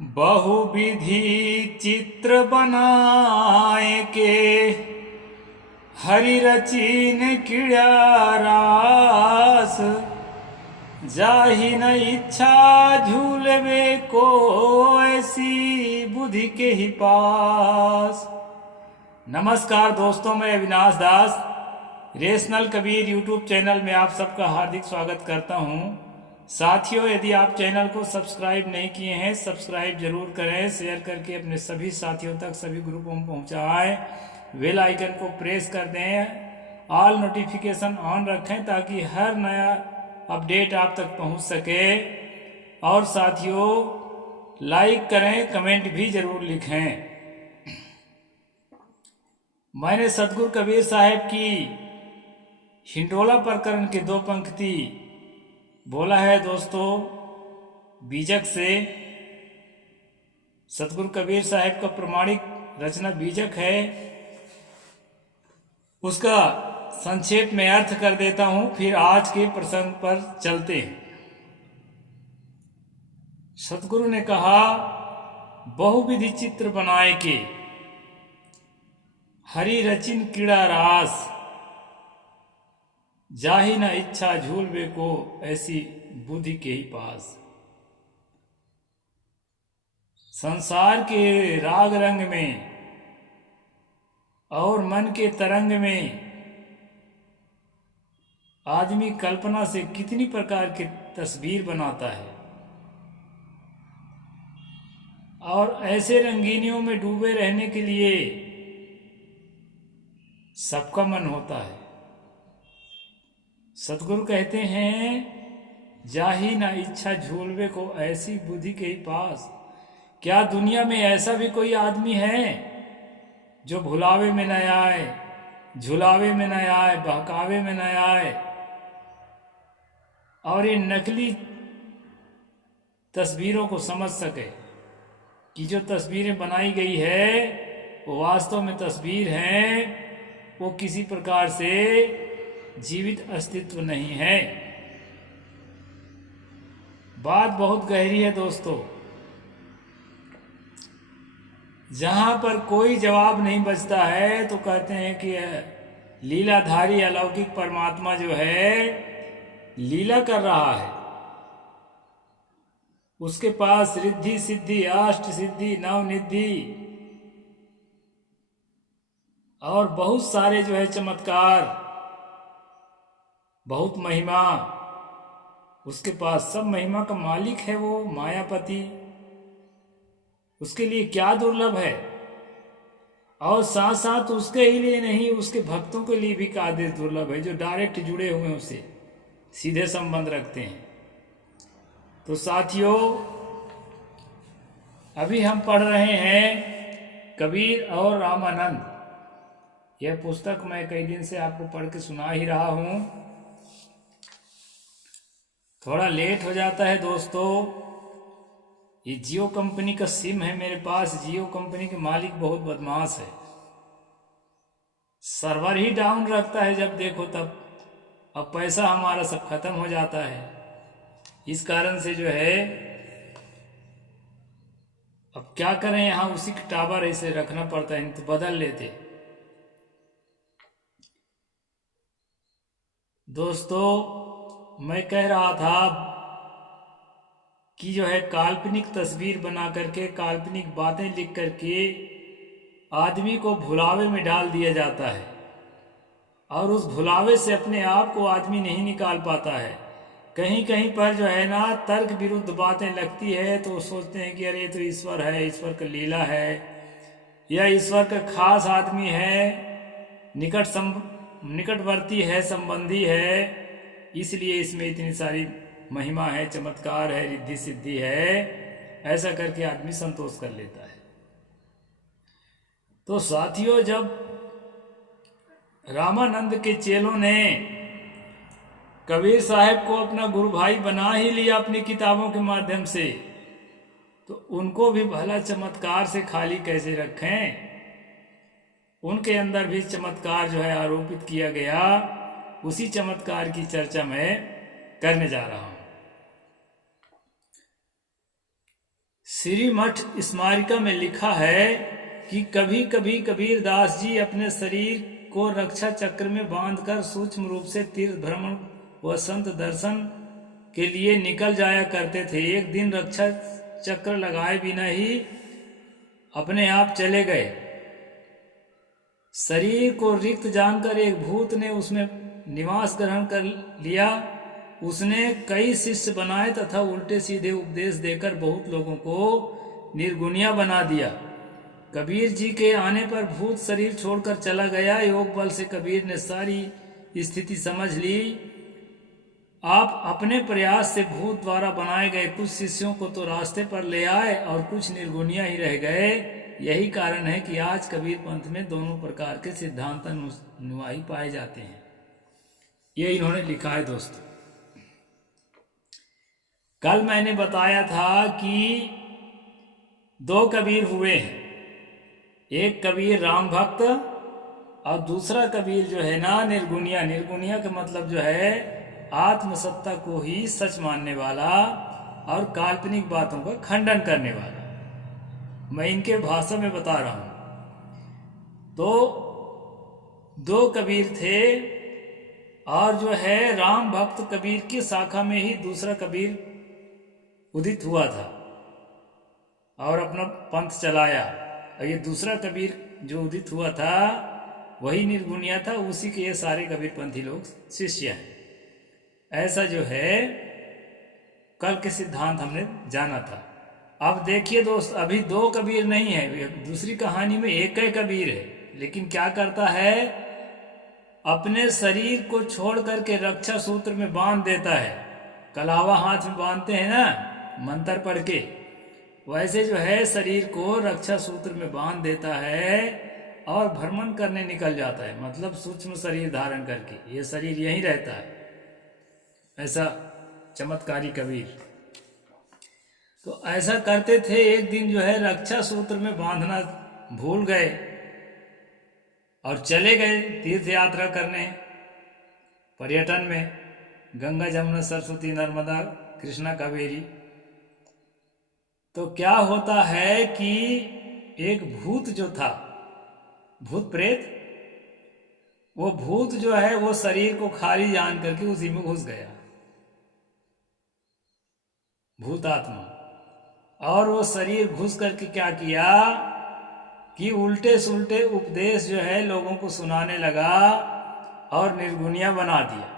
बहुविधि चित्र बनाए के हरि रचीन किड़ा रास, जाहि न इच्छा झूलवे को ऐसी बुद्धि के ही पास। नमस्कार दोस्तों, मैं अविनाश दास रेशनल कबीर यूट्यूब चैनल में आप सबका हार्दिक स्वागत करता हूं। साथियों, यदि आप चैनल को सब्सक्राइब नहीं किए हैं, सब्सक्राइब जरूर करें, शेयर करके अपने सभी साथियों तक, सभी ग्रुपों में पहुंचाएं, बेल आइकन को प्रेस कर दें, ऑल नोटिफिकेशन ऑन रखें ताकि हर नया अपडेट आप तक पहुंच सके। और साथियों, लाइक करें, कमेंट भी जरूर लिखें। मैंने सतगुरु कबीर साहब की हिंडोला प्रकरण के 2 पंक्ति बोला है दोस्तों, बीजक से। सतगुरु कबीर साहब का प्रमाणिक रचना बीजक है, उसका संक्षेप में अर्थ कर देता हूं, फिर आज के प्रसंग पर चलते हैं। सतगुरु ने कहा, बहुविधि चित्र बनाए के हरि रचिन कीड़ा रास, जाहि न इच्छा झूलवे को ऐसी बुद्धि के ही पास। संसार के राग रंग में और मन के तरंग में आदमी कल्पना से कितनी प्रकार की तस्वीर बनाता है और ऐसे रंगीनियों में डूबे रहने के लिए सबका मन होता है। सतगुरु कहते हैं, जाहि ना इच्छा झूलवे को ऐसी बुद्धि के ही पास। क्या दुनिया में ऐसा भी कोई आदमी है जो भुलावे में न आए, झुलावे में न आए, बहकावे में न आए और इन नकली तस्वीरों को समझ सके कि जो तस्वीरें बनाई गई है वो वास्तव में तस्वीर हैं, वो किसी प्रकार से जीवित अस्तित्व नहीं है। बात बहुत गहरी है दोस्तों। जहां पर कोई जवाब नहीं बचता है तो कहते हैं कि लीलाधारी अलौकिक परमात्मा जो है लीला कर रहा है, उसके पास रिद्धि सिद्धि अष्ट सिद्धि नवनिधि और बहुत सारे जो है चमत्कार, बहुत महिमा, उसके पास सब महिमा का मालिक है वो मायापति। उसके लिए क्या दुर्लभ है। और साथ साथ उसके ही लिए नहीं, उसके भक्तों के लिए भी कादिर दुर्लभ है, जो डायरेक्ट जुड़े हुए उससे सीधे संबंध रखते हैं। तो साथियों, अभी हम पढ़ रहे हैं कबीर और रामानंद। यह पुस्तक मैं कई दिन से आपको पढ़ के सुना ही रहा हूं। थोड़ा लेट हो जाता है दोस्तों। ये जियो कंपनी का सिम है मेरे पास। जियो कंपनी के मालिक बहुत बदमाश है, सर्वर ही डाउन रखता है जब देखो तब। अब पैसा हमारा सब खत्म हो जाता है। इस कारण से जो है, अब क्या करें, यहां उसी का टावर ऐसे रखना पड़ता है, तो बदल लेते। दोस्तों, मैं कह रहा था कि जो है काल्पनिक तस्वीर बना करके, काल्पनिक बातें लिख करके आदमी को भुलावे में डाल दिया जाता है और उस भुलावे से अपने आप को आदमी नहीं निकाल पाता है। कहीं कहीं पर जो है ना, तर्क विरुद्ध बातें लगती है तो सोचते हैं कि अरे ये तो ईश्वर है, ईश्वर का लीला है, या ईश्वर का खास आदमी है, निकटवर्ती है, संबंधी है, इसलिए इसमें इतनी सारी महिमा है, चमत्कार है, रिद्धि सिद्धि है। ऐसा करके आदमी संतोष कर लेता है। तो साथियों, जब रामानंद के चेलों ने कबीर साहब को अपना गुरु भाई बना ही लिया अपनी किताबों के माध्यम से, तो उनको भी भला चमत्कार से खाली कैसे रखें। उनके अंदर भी चमत्कार जो है आरोपित किया गया। उसी चमत्कार की चर्चा मैं करने जा रहा हूं। श्री मठ स्मारिका में लिखा है कि कभी कभी कबीर दास जी अपने शरीर को रक्षा चक्र में बांधकर सूक्ष्म रूप से तीर्थ भ्रमण व संत दर्शन के लिए निकल जाया करते थे। एक दिन रक्षा चक्र लगाए बिना ही अपने आप चले गए। शरीर को रिक्त जानकर एक भूत ने उसमें निवास ग्रहण कर लिया। उसने कई शिष्य बनाए तथा उल्टे सीधे उपदेश देकर बहुत लोगों को निर्गुणिया बना दिया। कबीर जी के आने पर भूत शरीर छोड़कर चला गया। योग बल से कबीर ने सारी स्थिति समझ ली। आप अपने प्रयास से भूत द्वारा बनाए गए कुछ शिष्यों को तो रास्ते पर ले आए और कुछ निर्गुणिया ही रह गए। यही कारण है कि आज कबीर पंथ में दोनों प्रकार के सिद्धांत अनुयायी पाए जाते हैं। ये इन्होंने लिखा है। दोस्तों, कल मैंने बताया था कि दो कबीर हुए हैं, एक कबीर राम भक्त और दूसरा कबीर जो है ना निर्गुणिया। निर्गुणिया का मतलब जो है आत्मसत्ता को ही सच मानने वाला और काल्पनिक बातों का खंडन करने वाला। मैं इनके भाषा में बता रहा हूं। तो दो कबीर थे और जो है राम भक्त कबीर की शाखा में ही दूसरा कबीर उदित हुआ था और अपना पंथ चलाया। और ये दूसरा कबीर जो उदित हुआ था वही निर्गुणिया था। उसी के ये सारे कबीर पंथी लोग शिष्य हैं। ऐसा जो है कल के सिद्धांत हमने जाना था। अब देखिए दोस्त, अभी दो कबीर नहीं है। दूसरी कहानी में एक ही कबीर है, लेकिन क्या करता है, अपने शरीर को छोड़ करके रक्षा सूत्र में बांध देता है। कलावा हाथ में बांधते हैं ना मंत्र पढ़ के, वैसे जो है शरीर को रक्षा सूत्र में बांध देता है और भ्रमण करने निकल जाता है। मतलब सूक्ष्म शरीर धारण करके ये शरीर यहीं रहता है। ऐसा चमत्कारी कबीर तो ऐसा करते थे। एक दिन जो है रक्षा सूत्र में बांधना भूल गए और चले गए तीर्थ यात्रा करने, पर्यटन में, गंगा जमुना सरस्वती नर्मदा कृष्णा कावेरी। तो क्या होता है कि एक भूत जो था, भूत प्रेत, वो भूत जो है वो शरीर को खाली जान करके उसी में घुस गया, भूत आत्मा। और वो शरीर घुस करके क्या किया कि उल्टे सुल्टे उपदेश जो है लोगों को सुनाने लगा और निर्गुणिया बना दिया।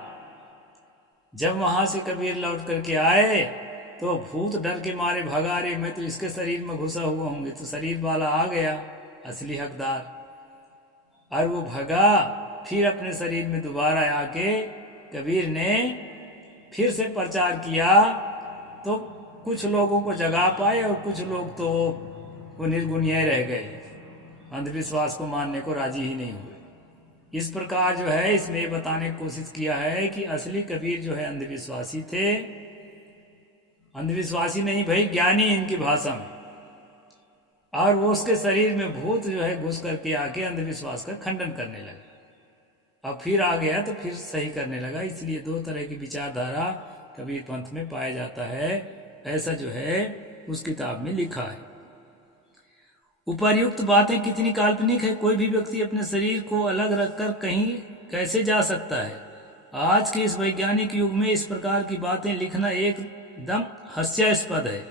जब वहां से कबीर लौट करके आए तो भूत डर के मारे भगा। रे मैं तो इसके शरीर में घुसा हुआ हूँ। तो शरीर वाला आ गया असली हकदार, और वो भगा। फिर अपने शरीर में दोबारा आके कबीर ने फिर से प्रचार किया। तो कुछ लोगों को जगा पाए और कुछ लोग तो वो निर्गुणिया रह गए, अंधविश्वास को मानने को राजी ही नहीं हुए। इस प्रकार जो है इसमें ये बताने की कोशिश किया है कि असली कबीर जो है अंधविश्वासी थे। अंधविश्वासी नहीं भाई, ज्ञानी इनकी भाषा में। और वो उसके शरीर में भूत जो है घुस करके आके अंधविश्वास का खंडन करने लगा। अब फिर आ गया तो फिर सही करने लगा। इसलिए दो तरह की विचारधारा कबीर पंथ में पाया जाता है। ऐसा जो है उस किताब में लिखा है। उपर्युक्त बातें कितनी काल्पनिक है। कोई भी व्यक्ति अपने शरीर को अलग रखकर कहीं कैसे जा सकता है। आज के इस वैज्ञानिक युग में इस प्रकार की बातें लिखना एकदम हास्यास्पद है।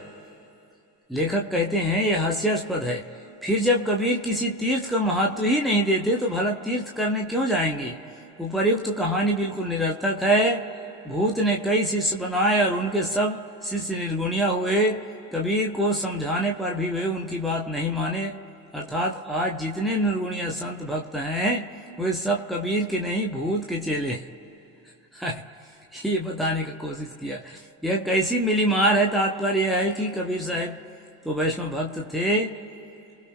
लेखक कहते हैं यह हास्यास्पद है। फिर जब कबीर किसी तीर्थ का महत्व ही नहीं देते तो भला तीर्थ करने क्यों जाएंगे। उपर्युक्त कहानी बिल्कुल निरर्थक है। भूत ने कई शिष्य बनाए और उनके सब शिष्य निर्गुणिया हुए। कबीर को समझाने पर भी वे उनकी बात नहीं माने। अर्थात आज जितने निर्गुणिया संत भक्त हैं वे सब कबीर के नहीं भूत के चेले हैं। ये बताने का कोशिश किया। यह कैसी मिली मार है। तात्पर्य यह है कि कबीर साहब तो वैष्णव भक्त थे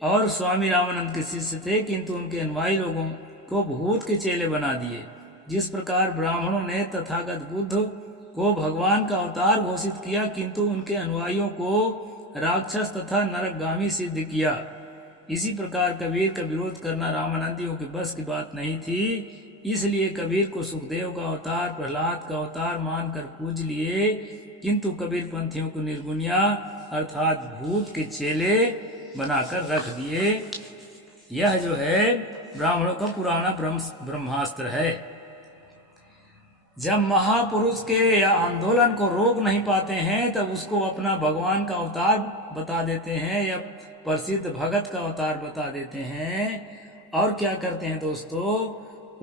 और स्वामी रामानंद के शिष्य थे, किंतु उनके अनुयायी लोगों को भूत के चेले बना दिए। जिस प्रकार ब्राह्मणों ने तथागत बुद्ध को भगवान का अवतार घोषित किया, किंतु उनके अनुयायियों को राक्षस तथा नरकगामी सिद्ध किया। इसी प्रकार कबीर का विरोध करना रामानंदियों के बस की बात नहीं थी। इसलिए कबीर को सुखदेव का अवतार, प्रहलाद का अवतार मानकर पूज लिए, किंतु कबीर पंथियों को निर्गुणिया अर्थात भूत के चेले बनाकर रख दिए। यह जो है ब्राह्मणों का पुराना ब्रह्मास्त्र है। जब महापुरुष के या आंदोलन को रोक नहीं पाते हैं तब उसको अपना भगवान का अवतार बता देते हैं या प्रसिद्ध भगत का अवतार बता देते हैं। और क्या करते हैं दोस्तों,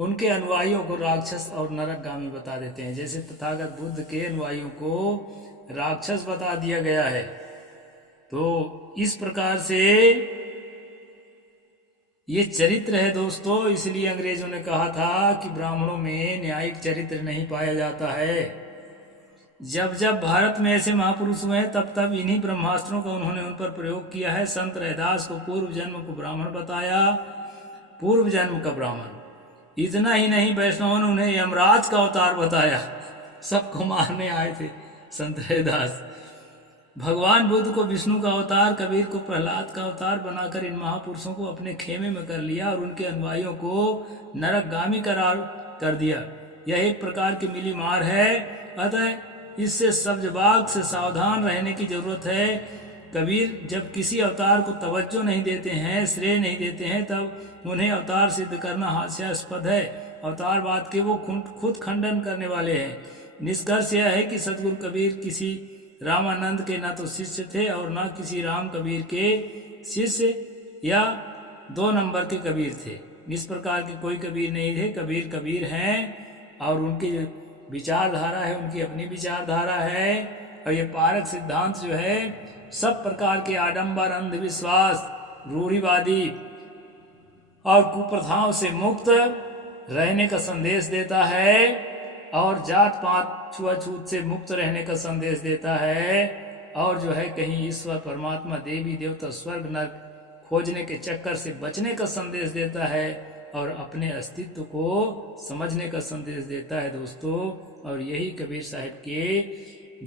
उनके अनुयायियों को राक्षस और नरकगामी बता देते हैं। जैसे तथागत बुद्ध के अनुयायियों को राक्षस बता दिया गया है। तो इस प्रकार से ये चरित्र है दोस्तों। इसलिए अंग्रेजों ने कहा था कि ब्राह्मणों में न्यायिक चरित्र नहीं पाया जाता है। जब जब भारत में ऐसे महापुरुष हुए तब तब इन्हीं ब्रह्मास्त्रों का उन्होंने उन पर प्रयोग किया है। संत रैदास को पूर्व जन्म को ब्राह्मण बताया, पूर्व जन्म का ब्राह्मण। इतना ही नहीं, वैष्णवों ने उन्हें यमराज का अवतार बताया, सबको मारने आए थे संत रैदास। भगवान बुद्ध को विष्णु का अवतार, कबीर को प्रहलाद का अवतार बनाकर इन महापुरुषों को अपने खेमे में कर लिया और उनके अनुयायियों को नरकगामी करार कर दिया। यह एक प्रकार की मिली मार है। अतः इससे सब्जबाग से सावधान रहने की जरूरत है। कबीर जब किसी अवतार को तवज्जो नहीं देते हैं, श्रेय नहीं देते हैं, तब उन्हें अवतार सिद्ध करना हास्यास्पद है। अवतारवाद के वो खुद खंडन करने वाले हैं। निष्कर्ष यह है कि सदगुरु कबीर किसी रामानंद के न तो शिष्य थे और न किसी राम कबीर के शिष्य या 2 नंबर के कबीर थे। इस प्रकार के कोई कबीर नहीं थे। कबीर कबीर हैं और उनकी जो विचारधारा है उनकी अपनी विचारधारा है। और ये पारक सिद्धांत जो है सब प्रकार के आडंबर, अंधविश्वास, रूढ़िवादी और कुप्रथाओं से मुक्त रहने का संदेश देता है और जात पात छुआछूत से मुक्त रहने का संदेश देता है। और जो है कहीं ईश्वर, परमात्मा, देवी देवता, स्वर्ग नरक खोजने के चक्कर से बचने का संदेश देता है और अपने अस्तित्व को समझने का संदेश देता है दोस्तों। और यही कबीर साहब के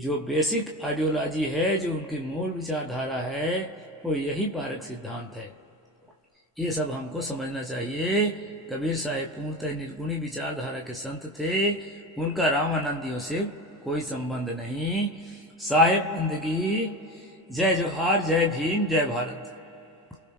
जो बेसिक आइडियोलॉजी है, जो उनकी मूल विचारधारा है, वो यही पारक सिद्धांत है। ये सब हमको समझना चाहिए। कबीर साहब पूर्णतः निर्गुणी विचारधारा के संत थे। उनका रामानंदियों से कोई संबंध नहीं। साहेब जिंदगी। जय जोहार, जय भीम, जय भारत।